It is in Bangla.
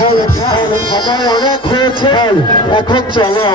সময় অনেক হয়েছে। হ্যাঁ, এখন চলো।